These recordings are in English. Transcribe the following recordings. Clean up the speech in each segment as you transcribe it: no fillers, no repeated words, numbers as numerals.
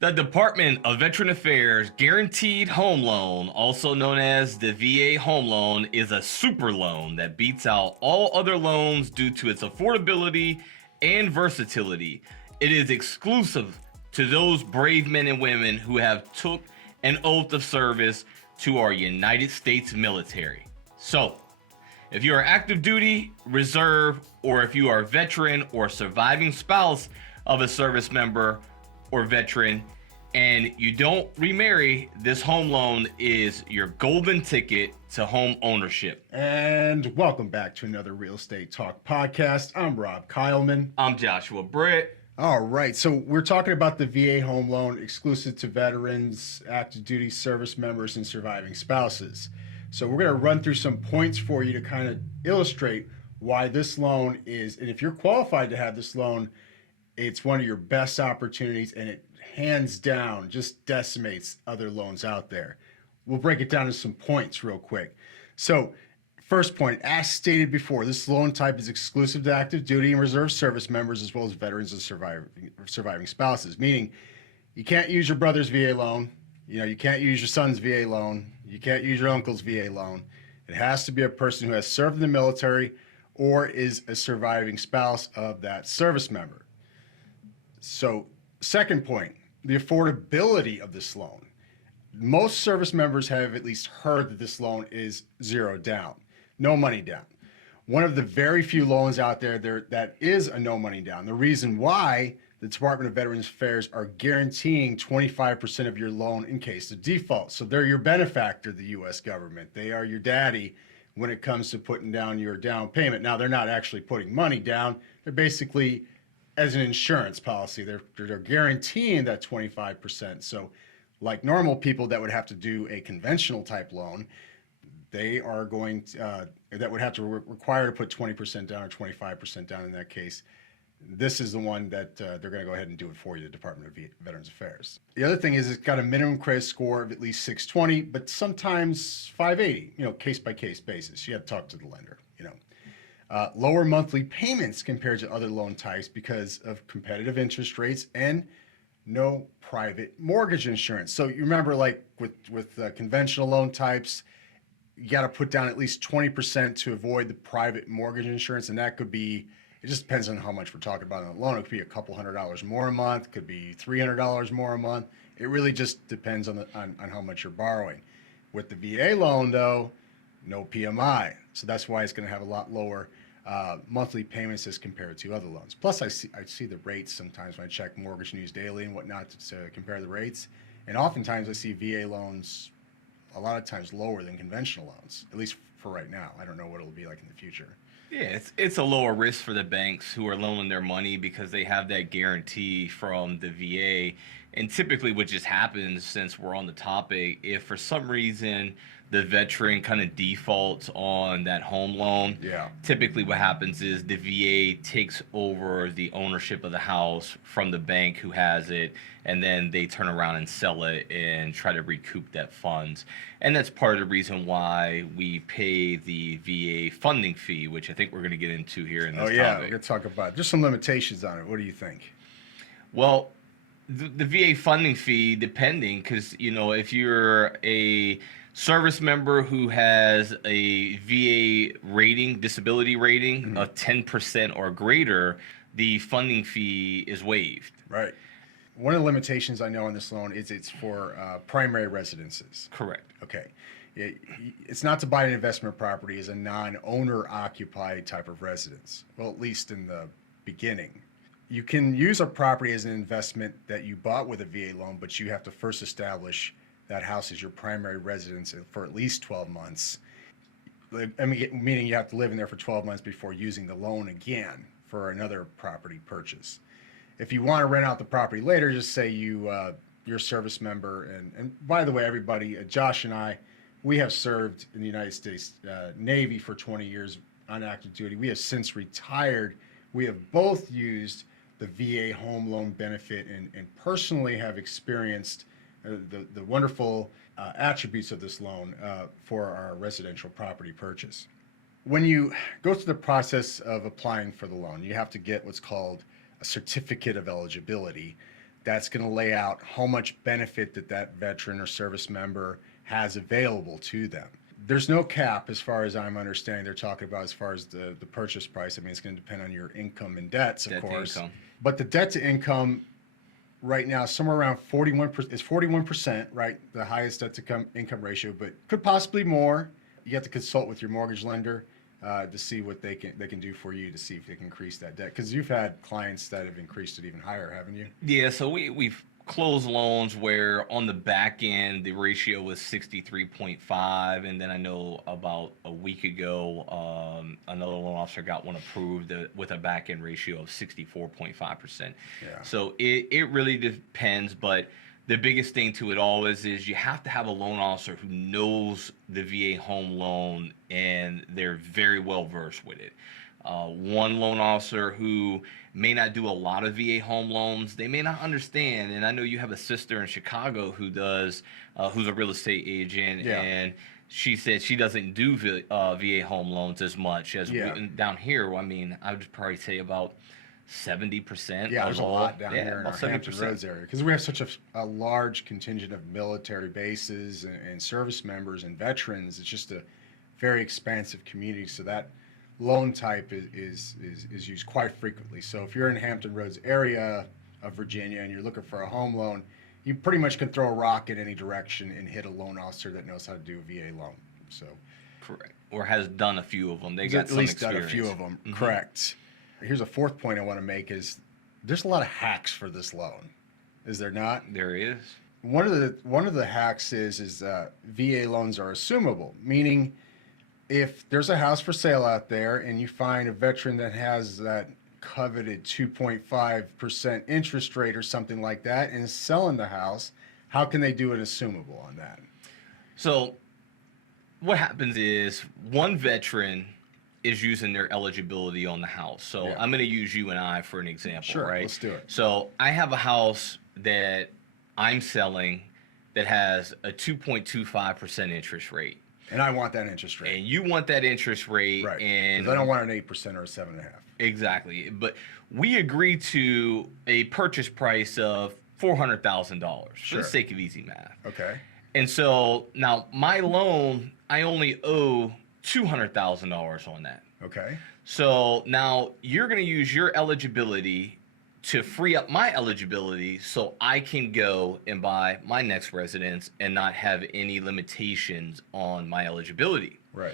The Department of Veteran Affairs Guaranteed Home Loan, also known as the VA Home Loan, is a super loan that beats out all other loans due to its affordability and versatility. It is exclusive to those brave men and women who have took an oath of service to our United States military. So, if you are active duty, reserve, or if you are a veteran or surviving spouse of a service member or veteran, and you don't remarry, this home loan is your golden ticket to home ownership. And welcome back to another Real Estate Talk podcast. I'm Rob Kyleman. I'm Joshua Britt. All right, so we're talking about the VA home loan exclusive to veterans, active duty service members, and surviving spouses. So we're going to run through some points for you to kind of illustrate why this loan is, and if you're qualified to have this loan, it's one of your best opportunities, and it hands down just decimates other loans out there. We'll break it down to some points real quick. So first point, as stated before, this loan type is exclusive to active duty and reserve service members as well as veterans and surviving spouses, meaning you can't use your brother's VA loan, you can't use your son's VA loan, you can't use your uncle's VA loan. It has to be a person who has served in the military or is a surviving spouse of that service member. So second point, the affordability of this loan. Most service members have at least heard that this loan is zero down, no money down. One of the very few loans out there that is a no money down. The reason why the Department of Veterans Affairs are guaranteeing 25% of your loan in case of default. So they're your benefactor, the U.S. government. They are your daddy when it comes to putting down your down payment. Now, they're not actually putting money down. They're basically, as an insurance policy, they're guaranteeing that 25%. So like normal people that would have to do a conventional type loan, they are going to, that would have to require to put 20% down or 25% down in that case. This is the one that they're going to go ahead and do it for you, the Department of Veterans Affairs. The other thing is it's got a minimum credit score of at least 620, but sometimes 580, case by case basis. You have to talk to the lender, lower monthly payments compared to other loan types because of competitive interest rates and no private mortgage insurance. So you remember, like with conventional loan types, you got to put down at least 20% to avoid the private mortgage insurance, and that could be, it just depends on how much we're talking about on the loan. It could be a couple $100 more a month, could be $300 more a month. It really just depends on how much you're borrowing. With the VA loan, though, no PMI, so that's why it's going to have a lot lower monthly payments as compared to other loans. Plus, I see the rates sometimes when I check Mortgage News Daily and whatnot to compare the rates, and oftentimes I see VA loans a lot of times lower than conventional loans, at least for right now. I don't know what it'll be like in the future. Yeah, it's a lower risk for the banks who are loaning their money because they have that guarantee from the VA. And typically what just happens, since we're on the topic, if for some reason the veteran kind of defaults on that home loan, typically what happens is the VA takes over the ownership of the house from the bank who has it, and then they turn around and sell it and try to recoup that funds. And that's part of the reason why we pay the VA funding fee, which I think we're going to get into here in this topic. We're going to talk about it. There's some limitations on it. What do you think? Well, the VA funding fee, depending, because, if you're a service member who has a VA rating, disability rating of 10% or greater, the funding fee is waived. Right. One of the limitations I know on this loan is it's for primary residences. Correct. Okay. It's not to buy an investment property as a non-owner occupied type of residence. Well, at least in the beginning. You can use a property as an investment that you bought with a VA loan, but you have to first establish that house as your primary residence for at least 12 months. Meaning you have to live in there for 12 months before using the loan again for another property purchase. If you want to rent out the property later, just say you're a service member. And by the way, everybody, Josh and I, we have served in the United States Navy for 20 years on active duty. We have since retired. We have both used the VA home loan benefit and personally have experienced the wonderful attributes of this loan for our residential property purchase. When you go through the process of applying for the loan, you have to get what's called a certificate of eligibility. that's going to lay out how much benefit that veteran or service member has available to them. There's no cap as far as I'm understanding. They're talking about as far as the purchase price. I mean, it's going to depend on your income and debts, of course. But the debt to income right now, somewhere around 41%, is 41%, right? The highest debt to income ratio, but could possibly more. You have to consult with your mortgage lender to see what they can do for you, to see if they can increase that debt. Because you've had clients that have increased it even higher, haven't you? Yeah, so we've closed loans where on the back end the ratio was 63.5, and then I know about a week ago another loan officer got one approved with a back end ratio of 64.5%. Yeah. So it really depends, but the biggest thing to it all is you have to have a loan officer who knows the VA home loan and they're very well versed with it. One loan officer who may not do a lot of VA home loans, they may not understand. And I know you have a sister in Chicago who does, who's a real estate agent, yeah. and she said she doesn't do VA home loans as much as down here. I mean, I would probably say about 70%. Yeah, there's a lot down here in our 70%. Hampton Roads area because we have such a large contingent of military bases and service members and veterans. It's just a very expansive community, so that loan type is used quite frequently. So if you're in Hampton Roads area of Virginia and you're looking for a home loan, you pretty much can throw a rock in any direction and hit a loan officer that knows how to do a VA loan. So correct, or has done a few of them. They got at least done a few of them. Mm-hmm. Correct. Here's a fourth point I want to make is there's a lot of hacks for this loan. Is there not? There is. One of the hacks is VA loans are assumable, meaning if there's a house for sale out there and you find a veteran that has that coveted 2.5% interest rate or something like that and is selling the house, how can they do an assumable on that? So what happens is one veteran is using their eligibility on the house. So I'm going to use you and I for an example, right? Let's do it. So I have a house that I'm selling that has a 2.25% interest rate. And I want that interest rate. And you want that interest rate. Right. And I don't want an 8% or a 7.5%. Exactly. But we agreed to a purchase price of $400,000 for the sake of easy math. Okay. And so now my loan, I only owe $200,000 on that. Okay. So now you're going to use your eligibility to free up my eligibility so I can go and buy my next residence and not have any limitations on my eligibility. Right.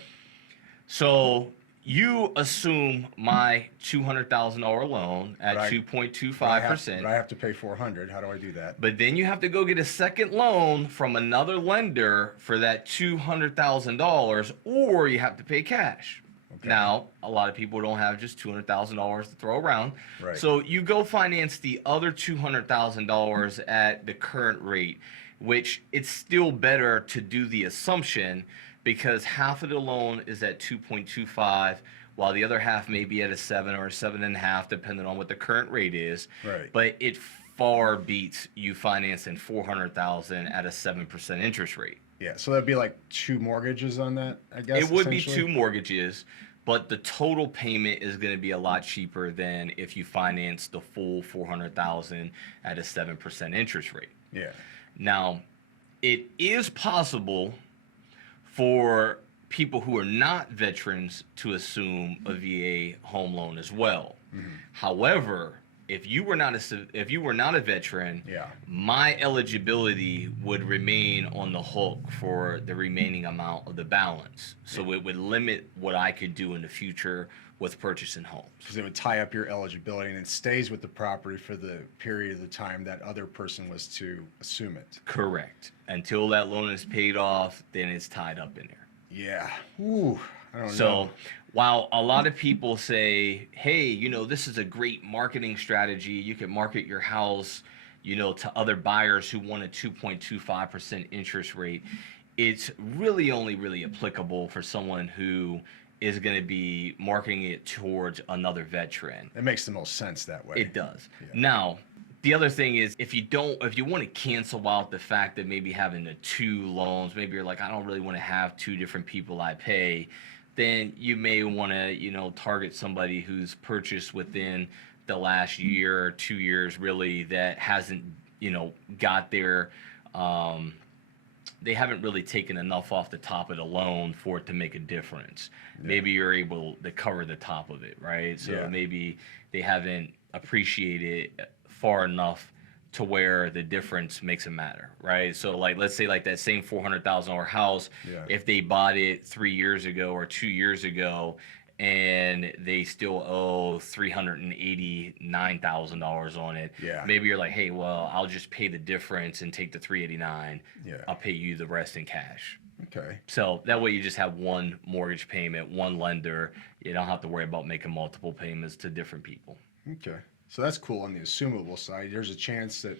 So you assume my $200,000 loan at 2.25%. But I have to pay $400,000. How do I do that? But then you have to go get a second loan from another lender for that $200,000, or you have to pay cash. Okay. Now, a lot of people don't have just $200,000 to throw around. Right. So you go finance the other $200,000 at the current rate, which it's still better to do the assumption because half of the loan is at 2.25, while the other half may be at a 7 or a 7.5, depending on what the current rate is. Right. But it far beats you financing $400,000 at a 7% interest rate. Yeah, so that'd be like 2 mortgages on that, I guess. It would be 2 mortgages, but the total payment is going to be a lot cheaper than if you finance the full $400,000 at a 7% interest rate. Yeah. Now, it is possible for people who are not veterans to assume a VA home loan as well. Mm-hmm. However, if you were not a veteran, my eligibility would remain on the hook for the remaining amount of the balance. So it would limit what I could do in the future with purchasing homes. Because it would tie up your eligibility and it stays with the property for the period of the time that other person was to assume it. Correct. Until that loan is paid off, then it's tied up in there. Yeah. Ooh, I don't know. So while a lot of people say, hey, this is a great marketing strategy, you can market your house, to other buyers who want a 2.25% interest rate, it's really only applicable for someone who is going to be marketing it towards another veteran. It makes the most sense that way. It does. Yeah. Now, the other thing is if you want to cancel out the fact that maybe having the 2 loans, maybe you're like, I don't really want to have 2 different people I pay. then you may want to, target somebody who's purchased within the last year or 2 years, really, that hasn't, got their, they haven't really taken enough off the top of the loan for it to make a difference. Yeah. Maybe you're able to cover the top of it, right? So maybe they haven't appreciated far enough to where the difference makes a matter, right? So like, let's say like that same $400,000 house, if they bought it 3 years ago or 2 years ago, and they still owe $389,000 on it. Yeah. Maybe you're like, hey, well, I'll just pay the difference and take the 389. Yeah. I'll pay you the rest in cash. Okay. So that way you just have one mortgage payment, one lender. You don't have to worry about making multiple payments to different people. Okay. So that's cool on the assumable side. There's a chance that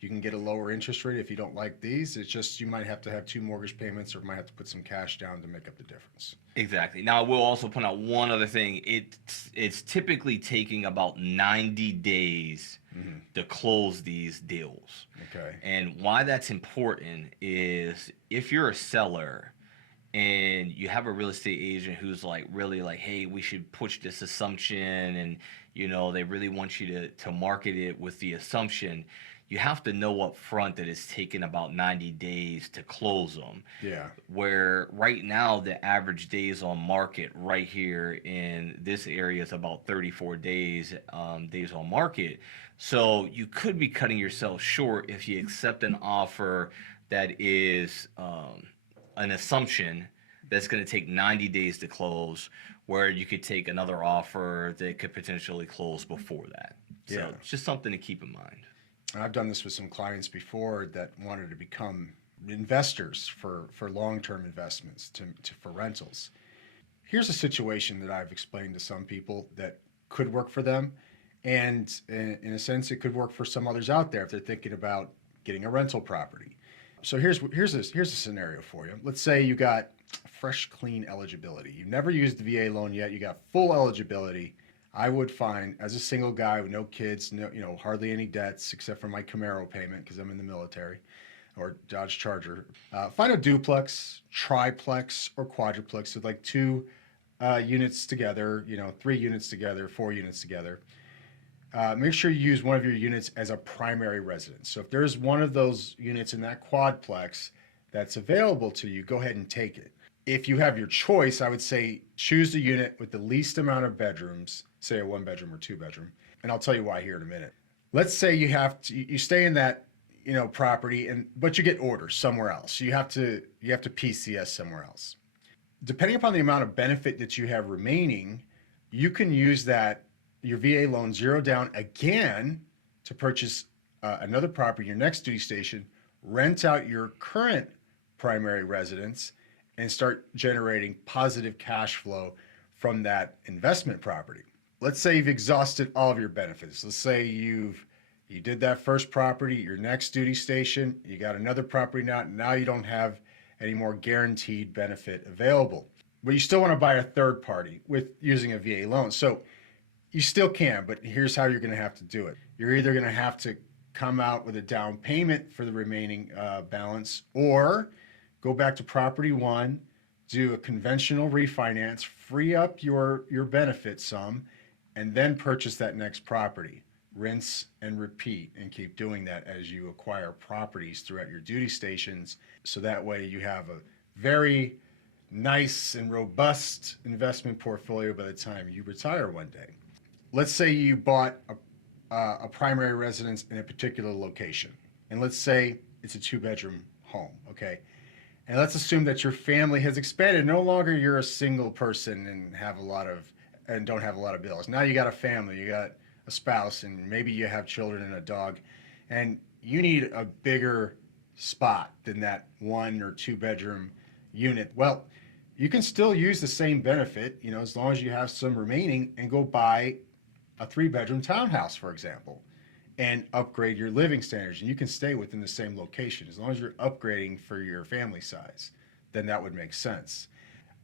you can get a lower interest rate if you don't like these. It's just you might have to have 2 mortgage payments or might have to put some cash down to make up the difference. Exactly. Now, I will also point out one other thing. It's typically taking about 90 days to close these deals. Okay. And why that's important is if you're a seller and you have a real estate agent who's like really like, hey, we should push this assumption, and they really want you to market it with the assumption, you have to know up front that it's taken about 90 days to close them. Yeah. Where right now the average days on market right here in this area is about 34 days days on market. So you could be cutting yourself short if you accept an offer that is an assumption that's going to take 90 days to close, where you could take another offer that could potentially close before that. So it's just something to keep in mind. I've done this with some clients before that wanted to become investors for long-term investments for rentals. Here's a situation that I've explained to some people that could work for them, and in a sense, it could work for some others out there if they're thinking about getting a rental property. So here's a scenario for you. Let's say you got fresh, clean eligibility. You've never used the VA loan yet. You got full eligibility. I would find, as a single guy with no kids, hardly any debts except for my Camaro payment because I'm in the military, or Dodge Charger, find a duplex, triplex, or quadraplex with like 2 units together, 3 units together, 4 units together. Make sure you use one of your units as a primary residence. So if there's one of those units in that quadplex that's available to you, go ahead and take it. If you have your choice, I would say choose the unit with the least amount of bedrooms, say a 1-bedroom or 2-bedroom, and I'll tell you why here in a minute. Let's say you stay in that property, but you get orders somewhere else. You have to PCS somewhere else. Depending upon the amount of benefit that you have remaining, you can use your VA loan 0 down again to purchase another property, your next duty station, rent out your current primary residence, and start generating positive cash flow from that investment property. Let's say you've exhausted all of your benefits. Let's say you did that first property, your next duty station, you got another property now you don't have any more guaranteed benefit available. But you still want to buy a third party with using a VA loan. So you still can, but here's how you're going to have to do it. You're either going to have to come out with a down payment for the remaining balance, or go back to property 1, do a conventional refinance, free up your benefit sum, and then purchase that next property. Rinse and repeat, and keep doing that as you acquire properties throughout your duty stations. So that way you have a very nice and robust investment portfolio by the time you retire one day. Let's say you bought a primary residence in a particular location, and let's say it's a 2-bedroom home, okay? And let's assume that your family has expanded. No longer you're a single person and don't have a lot of bills. Now you got a family, you got a spouse, and maybe you have children and a dog, and you need a bigger spot than that 1 or 2-bedroom unit. Well, you can still use the same benefit, as long as you have some remaining, and go buy a 3-bedroom townhouse, for example, and upgrade your living standards. And you can stay within the same location as long as you're upgrading for your family size. Then that would make sense.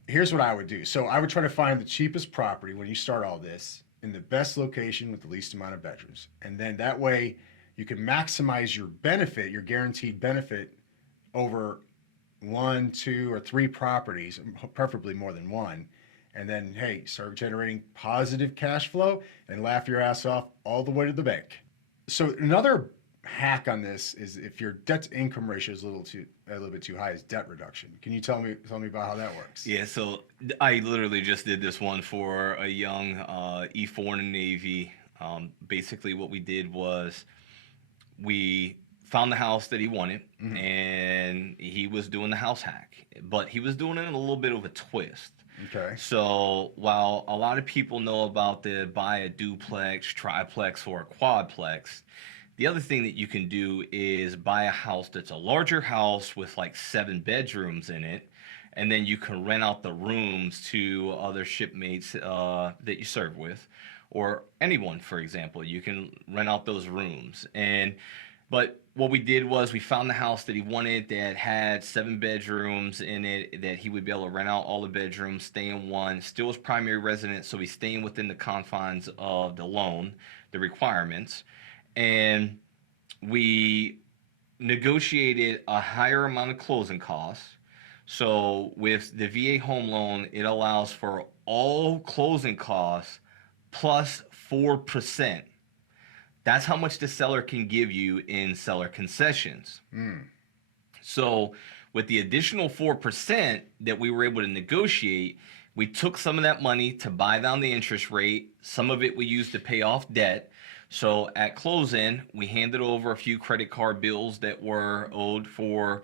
Here's what I would do. So I would try to find the cheapest property when you start all this in the best location with the least amount of bedrooms. And then that way you can maximize your benefit, your guaranteed benefit, over 1, 2, or 3 properties, preferably more than 1. and then, hey, start generating positive cash flow and laugh your ass off all the way to the bank. So another hack on this is if your debt to income ratio is a little bit too high, is debt reduction. Can you tell me about how that works? Yeah, so I literally just did this one for a young E4 in the Navy. Basically, what we did was we found the house that he wanted, and he was doing the house hack, but he was doing it in a little bit of a twist. Okay. So while a lot of people know about the buy a duplex, triplex, or a quadplex, the other thing that you can do is buy a house that's a larger house with like 7 bedrooms in it, and then you can rent out the rooms to other shipmates that you serve with, or anyone, for example. You can rent out those rooms. But what we did was we found the house that he wanted that had 7 bedrooms in it, that he would be able to rent out all the bedrooms, stay in one, still his primary residence, so he's staying within the confines of the loan, the requirements. And we negotiated a higher amount of closing costs. So with the VA home loan, it allows for all closing costs plus 4%. That's how much the seller can give you in seller concessions. So with the additional 4% that we were able to negotiate, we took some of that money to buy down the interest rate. Some of it we used to pay off debt. So at closing, we handed over a few credit card bills that were owed for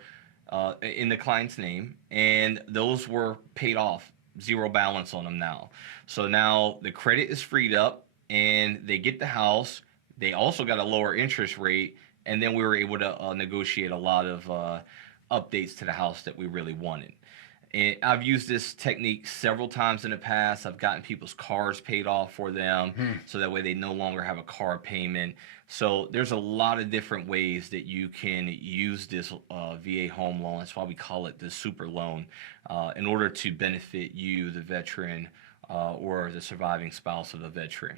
in the client's name, and those were paid off, 0 balance on them now. So now the credit is freed up, and they get the house. They also got a lower interest rate, and then we were able to negotiate a lot of updates to the house that we really wanted. And I've used this technique several times in the past. I've gotten people's cars paid off for them, so that way they no longer have a car payment. So there's a lot of different ways that you can use this VA home loan. That's why we call it the super loan, in order to benefit you, the veteran, or the surviving spouse of the veteran.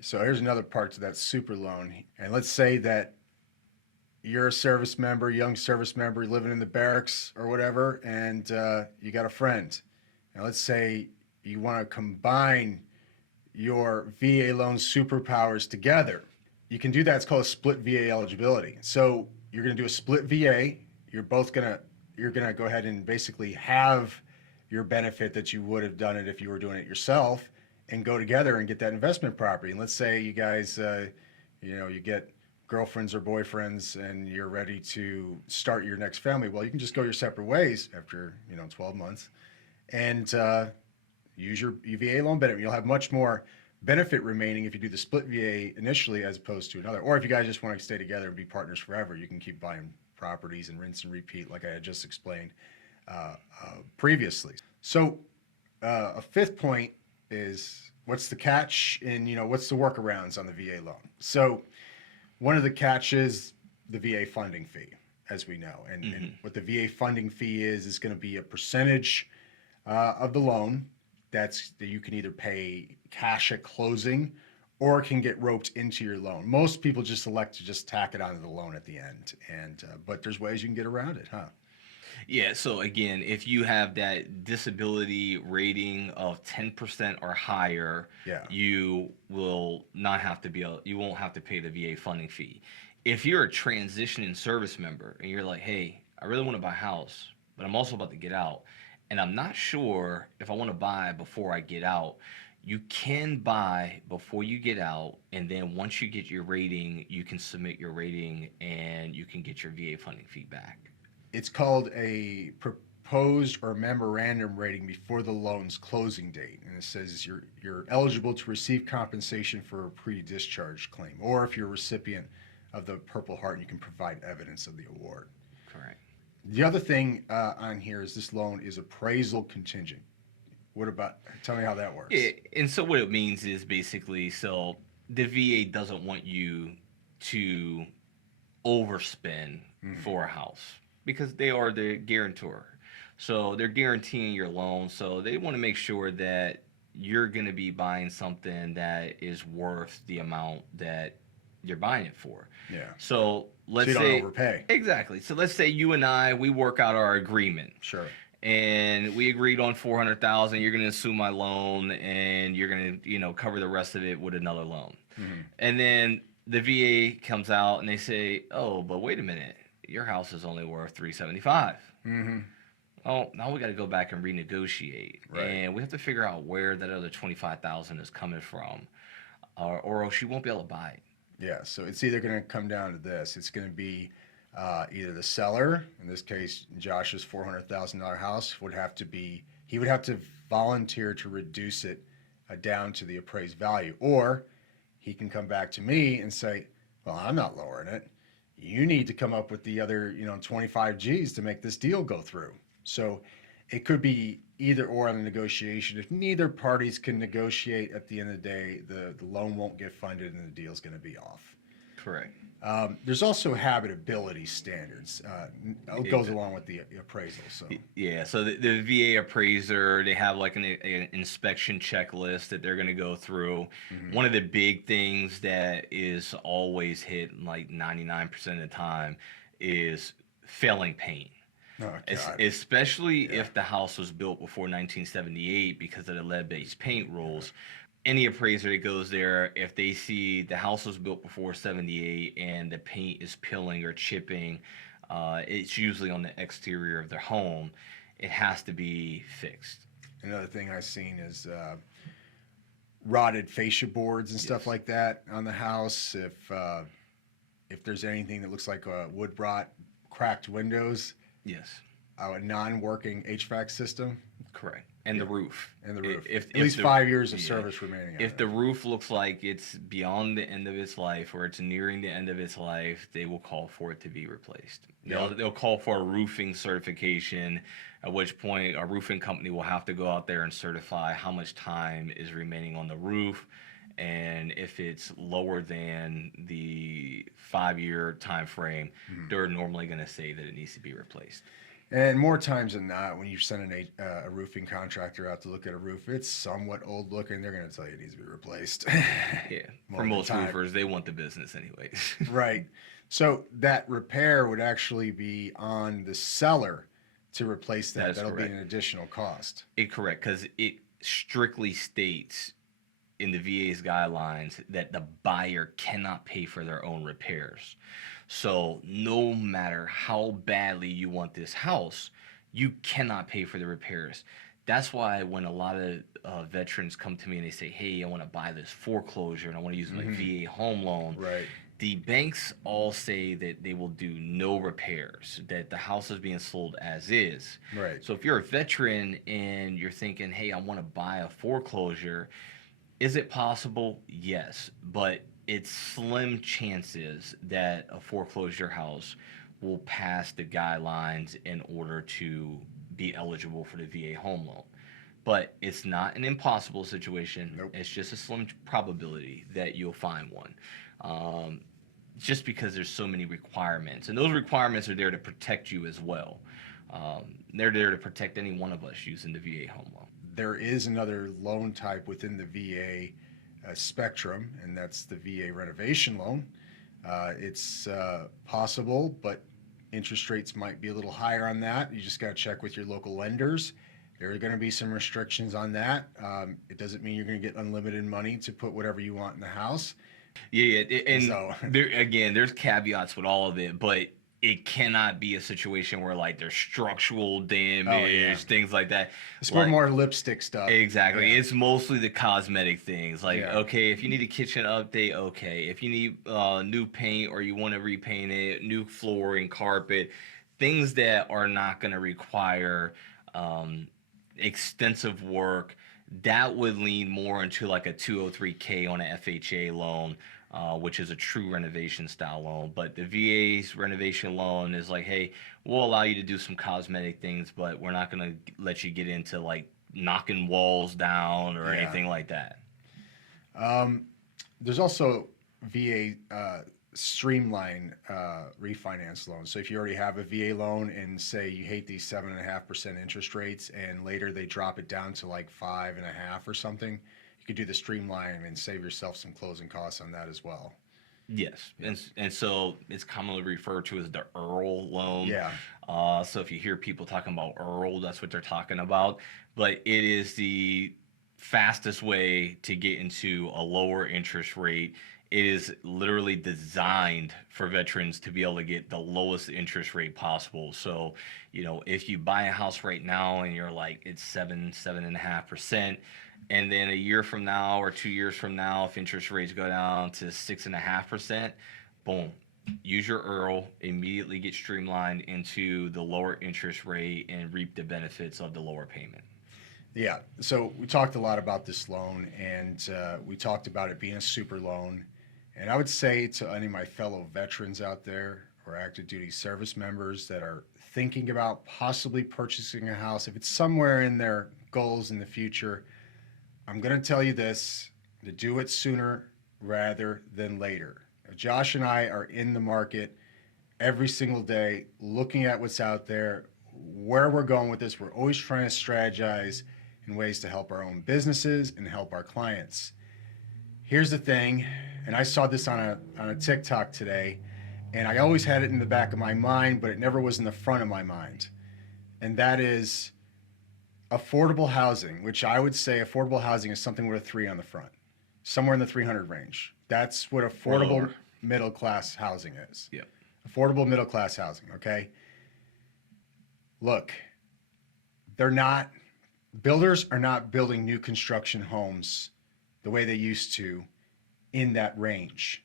So here's another part to that super loan. And let's say that you're a service member, young service member, living in the barracks or whatever, and you got a friend. And let's say you want to combine your VA loan superpowers together. You can do that. It's called a split VA eligibility. So you're going to do a split VA. You're going to go ahead and basically have your benefit that you would have done it if you were doing it yourself, and go together and get that investment property. And let's say you guys, you get girlfriends or boyfriends, and you're ready to start your next family. Well, you can just go your separate ways after 12 months, and use your VA loan benefit. You'll have much more benefit remaining if you do the split VA initially as opposed to another. Or if you guys just want to stay together and be partners forever, you can keep buying properties and rinse and repeat, like I had just explained previously. So a fifth point is, what's the catch, and what's the workarounds on the VA loan? So one of the catches, the VA funding fee, as we know. And what the VA funding fee is going to be a percentage of the loan that you can either pay cash at closing, or can get roped into your loan. Most people just elect to just tack it onto the loan at the end. But there's ways you can get around it, huh? Yeah, so again, if you have that disability rating of 10% or higher, you will not have to you won't have to pay the VA funding fee. If you're a transitioning service member and you're like, hey, I really want to buy a house, but I'm also about to get out, and I'm not sure if I want to buy before I get out, you can buy before you get out, and then once you get your rating, you can submit your rating and you can get your VA funding fee back. It's called a proposed or memorandum rating before the loan's closing date. And it says you're eligible to receive compensation for a pre-discharge claim, or if you're a recipient of the Purple Heart, you can provide evidence of the award. Correct. The other thing on here is this loan is appraisal contingent. Tell me how that works. And so what it means is basically, so the VA doesn't want you to overspend for a house, because they are the guarantor. So they're guaranteeing your loan. So they want to make sure that you're going to be buying something that is worth the amount that you're buying it for. Yeah. So let's so you say don't overpay. Exactly. So let's say you and I, we work out our agreement. Sure. and we agreed on 400,000. You're going to assume my loan, and you're going to, cover the rest of it with another loan. And then the VA comes out and they say, "Oh, but wait a minute, your house is only worth 375." Oh, now we got to go back and renegotiate, and we have to figure out where that other 25,000 is coming from, or else she won't be able to buy it. Yeah, so it's either going to come down to this. It's going to be either the seller, in this case, Josh's $400,000 house, would have to volunteer to reduce it down to the appraised value, or he can come back to me and say, "Well, I'm not lowering it. You need to come up with the other, 25 G's to make this deal go through." So it could be either or on the negotiation. If neither parties can negotiate at the end of the day, the loan won't get funded and the deal's going to be off. Correct. There's also habitability standards. It goes along with the appraisal. So yeah, so the VA appraiser, they have like an inspection checklist that they're going to go through. One of the big things that is always hit like 99% of the time is failing paint. Oh, Especially if the house was built before 1978 because of the lead-based paint rules. Any appraiser that goes there, if they see the house was built before 78 and the paint is peeling or chipping, it's usually on the exterior of their home, it has to be fixed. Another thing I've seen is rotted fascia boards and stuff like that on the house. If there's anything that looks like wood rot, cracked windows. Yes. A non-working HVAC system. Correct. And the roof. And the roof. At least 5 years of service remaining. If the roof looks like it's beyond the end of its life or it's nearing the end of its life, they will call for it to be replaced. They'll call for a roofing certification, at which point a roofing company will have to go out there and certify how much time is remaining on the roof. And if it's lower than the 5-year time frame, they're normally going to say that it needs to be replaced. And more times than not, when you send a roofing contractor out to look at a roof, it's somewhat old looking, they're going to tell you it needs to be replaced. Yeah, for most roofers, they want the business anyways. Right. So that repair would actually be on the seller to replace that. That'll be an additional cost. Correct, because it strictly states in the VA's guidelines that the buyer cannot pay for their own repairs. So no matter how badly you want this house, you cannot pay for the repairs. That's why when a lot of veterans come to me and they say, "Hey, I want to buy this foreclosure and I want to use my VA home loan," the banks all say that they will do no repairs, that the house is being sold as is. Right. So if you're a veteran and you're thinking, "Hey, I want to buy a foreclosure," is it possible? Yes, but it's slim chances that a foreclosure house will pass the guidelines in order to be eligible for the VA home loan. But it's not an impossible situation. Nope. It's just a slim probability that you'll find one. Just because there's so many requirements. And those requirements are there to protect you as well. They're there to protect any one of us using the VA home loan. There is another loan type within the VA spectrum, and that's the VA renovation loan. It's possible, but interest rates might be a little higher on that. You just got to check with your local lenders. There are going to be some restrictions on that. It doesn't mean you're going to get unlimited money to put whatever you want in the house. Yeah, and there's caveats with all of it, but it cannot be a situation where like there's structural damage, things like that. It's more lipstick stuff. Exactly. Yeah. It's mostly the cosmetic things. Like, okay, if you need a kitchen update, okay. If you need new paint or you want to repaint it, new flooring, carpet, things that are not going to require extensive work, that would lean more into like a 203K on an FHA loan. Which is a true renovation style loan. But the VA's renovation loan is like, hey, we'll allow you to do some cosmetic things, but we're not going to let you get into like knocking walls down or anything like that. There's also VA Streamline refinance loans. So if you already have a VA loan and say you hate these 7.5% interest rates and later they drop it down to like 5.5 or something, you could do the Streamline and save yourself some closing costs on that as well. Yes, and so it's commonly referred to as the Earl loan. Yeah. So if you hear people talking about Earl, that's what they're talking about. But it is the fastest way to get into a lower interest rate. It is literally designed for veterans to be able to get the lowest interest rate possible. So, if you buy a house right now and you're like it's 7.5%, and then a year from now or 2 years from now, if interest rates go down to 6.5%, boom, use your Earl, immediately get streamlined into the lower interest rate and reap the benefits of the lower payment. Yeah. So we talked a lot about this loan, and we talked about it being a super loan. And I would say to any of my fellow veterans out there or active duty service members that are thinking about possibly purchasing a house, if it's somewhere in their goals in the future, I'm going to tell you this, to do it sooner rather than later. Josh and I are in the market every single day looking at what's out there, where we're going with this. We're always trying to strategize in ways to help our own businesses and help our clients. Here's the thing, and I saw this on a TikTok today, and I always had it in the back of my mind, but it never was in the front of my mind. And that is affordable housing, which I would say affordable housing is something with a 3 on the front, somewhere in the 300 range. That's what affordable middle class housing is. Yeah. Affordable middle class housing, okay? Look, builders are not building new construction homes the way they used to in that range.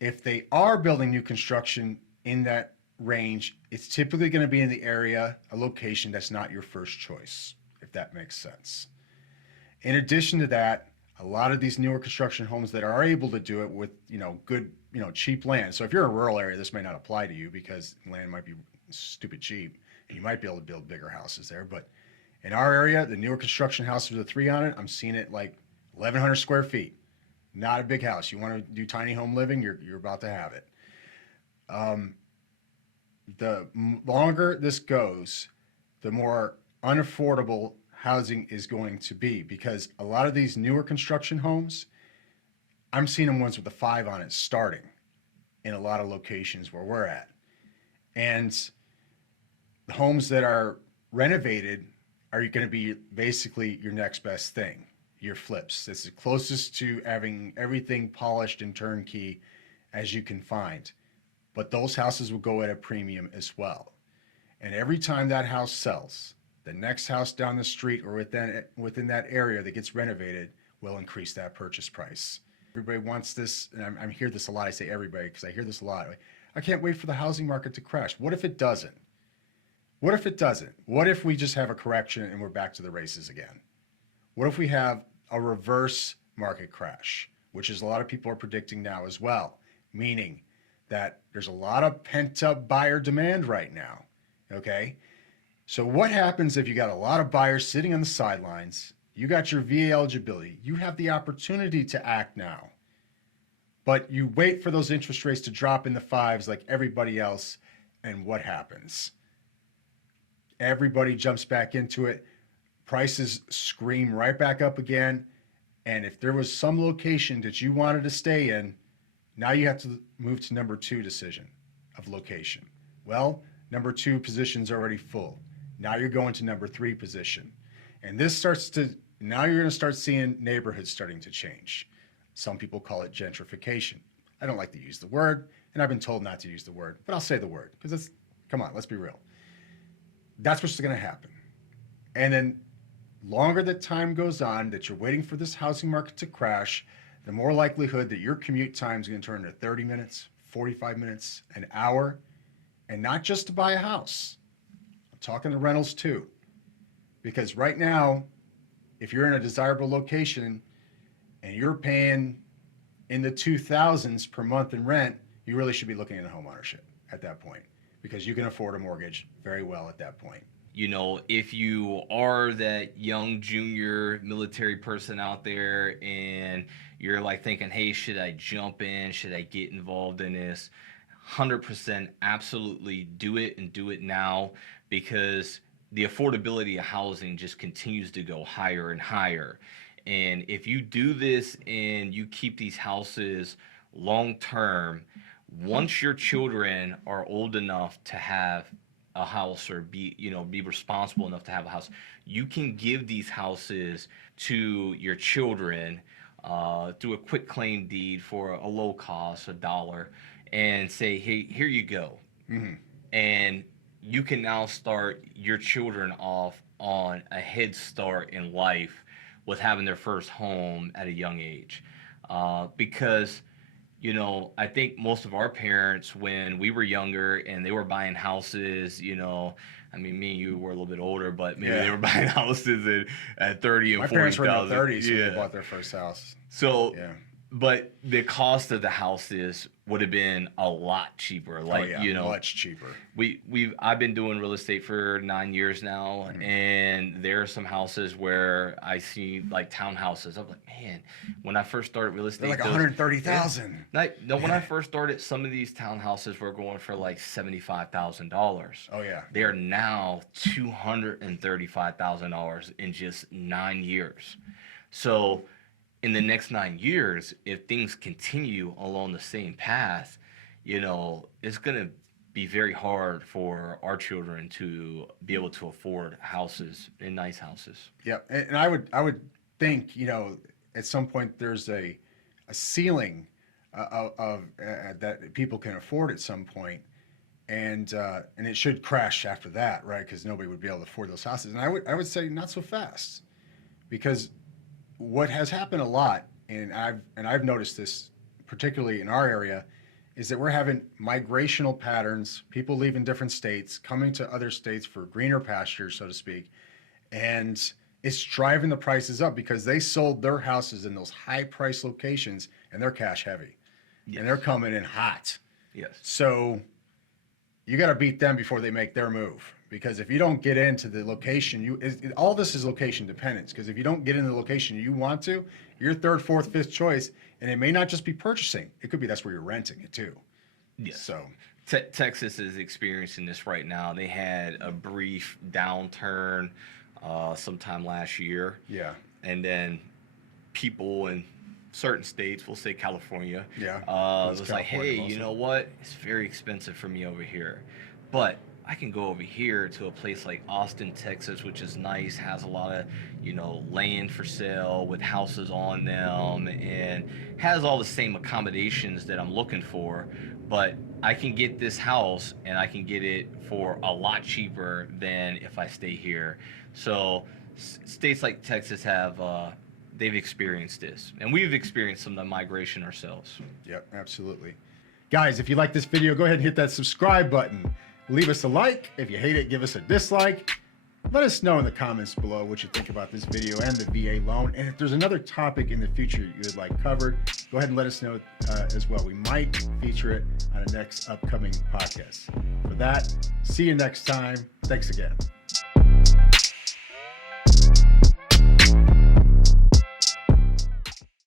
If they are building new construction in that range, it's typically going to be in the area, a location that's not your first choice, if that makes sense. In addition to that, a lot of these newer construction homes that are able to do it with, good, cheap land. So if you're in a rural area, this may not apply to you because land might be stupid cheap and you might be able to build bigger houses there. But in our area, the newer construction houses with a 3 on it, I'm seeing it like 1,100 square feet. Not a big house. You want to do tiny home living, you're about to have it. The longer this goes, the more unaffordable housing is going to be, because a lot of these newer construction homes, I'm seeing them ones with a 5 on it starting in a lot of locations where we're at. And the homes that are renovated are going to be basically your next best thing, your flips. It's the closest to having everything polished and turnkey as you can find. But those houses will go at a premium as well. And every time that house sells, the next house down the street or within that area that gets renovated will increase that purchase price. Everybody wants this, and I hear this a lot. I say everybody because I hear this a lot. I can't wait for the housing market to crash. What if it doesn't? What if it doesn't? What if we just have a correction and we're back to the races again? What if we have a reverse market crash, which is a lot of people are predicting now as well, meaning that there's a lot of pent-up buyer demand right now, okay? So what happens if you got a lot of buyers sitting on the sidelines, you got your VA eligibility, you have the opportunity to act now, but you wait for those interest rates to drop in the 5s like everybody else, and what happens? Everybody jumps back into it, prices scream right back up again, and if there was some location that you wanted to stay in, now you have to move to number 2 decision of location. Well, number 2 position's already full. Now you're going to number 3 position. And now you're going to start seeing neighborhoods starting to change. Some people call it gentrification. I don't like to use the word, and I've been told not to use the word, but I'll say the word because come on, let's be real. That's what's going to happen. And then longer that time goes on that you're waiting for this housing market to crash, the more likelihood that your commute time is going to turn into 30 minutes, 45 minutes, an hour, and not just to buy a house. I'm talking to rentals too. Because right now, if you're in a desirable location and you're paying in the 2,000s per month in rent, you really should be looking at home ownership at that point because you can afford a mortgage very well at that point. If you are that young junior military person out there and you're like thinking, hey, should I jump in? Should I get involved in this? 100% absolutely do it, and do it now, because the affordability of housing just continues to go higher and higher. And if you do this and you keep these houses long term, once your children are old enough to have a house or be responsible enough to have a house, you can give these houses to your children through a quick claim deed for a low cost, $1, and say, hey, here you go. And you can now start your children off on a head start in life with having their first home at a young age. Because, I think most of our parents, when we were younger and they were buying houses, I mean, me and you were a little bit older, but maybe they were buying houses at 30 and 40,000. My parents were in their 30s when they bought their first house. So, but the cost of the houses would have been a lot cheaper. Much cheaper. I've been doing real estate for 9 years now, and there are some houses where I see like townhouses. I'm like, man, when I first started real estate, they're like 130,000. When I first started, some of these townhouses were going for like $75,000. Oh yeah. They are now $235,000 in just 9 years. So in the next 9 years, if things continue along the same path, it's going to be very hard for our children to be able to afford houses and nice houses. Yeah, and I would think, at some point there's a ceiling of that people can afford at some point, and it should crash after that, right? Because nobody would be able to afford those houses. And I would say not so fast, because what has happened a lot, and I've noticed this particularly in our area, is that we're having migrational patterns, people leaving different states, coming to other states for greener pastures, so to speak, and it's driving the prices up because they sold their houses in those high price locations and they're cash heavy. Yes. And they're coming in hot. Yes. So you got to beat them before they make their move. Because if you don't get into the location, all this is location dependent. Because if you don't get into the location you want to, your third, fourth, fifth choice, and it may not just be purchasing. It could be that's where you're renting it too. Yes. So Texas is experiencing this right now. They had a brief downturn sometime last year. Yeah. And then people in certain states, we'll say California, was like, hey, you know what? It's very expensive for me over here. But I can go over here to a place like Austin, Texas, which is nice, has a lot of, land for sale with houses on them, and has all the same accommodations that I'm looking for. But I can get this house and I can get it for a lot cheaper than if I stay here. So states like Texas have, they've experienced this, and we've experienced some of the migration ourselves. Yep, absolutely. Guys, if you like this video, go ahead and hit that subscribe button. Leave us a like. If you hate it, give us a dislike. Let us know in the comments below what you think about this video and the VA loan. And if there's another topic in the future you would like covered, go ahead and let us know as well. We might feature it on a next upcoming podcast. For that, see you next time. Thanks again.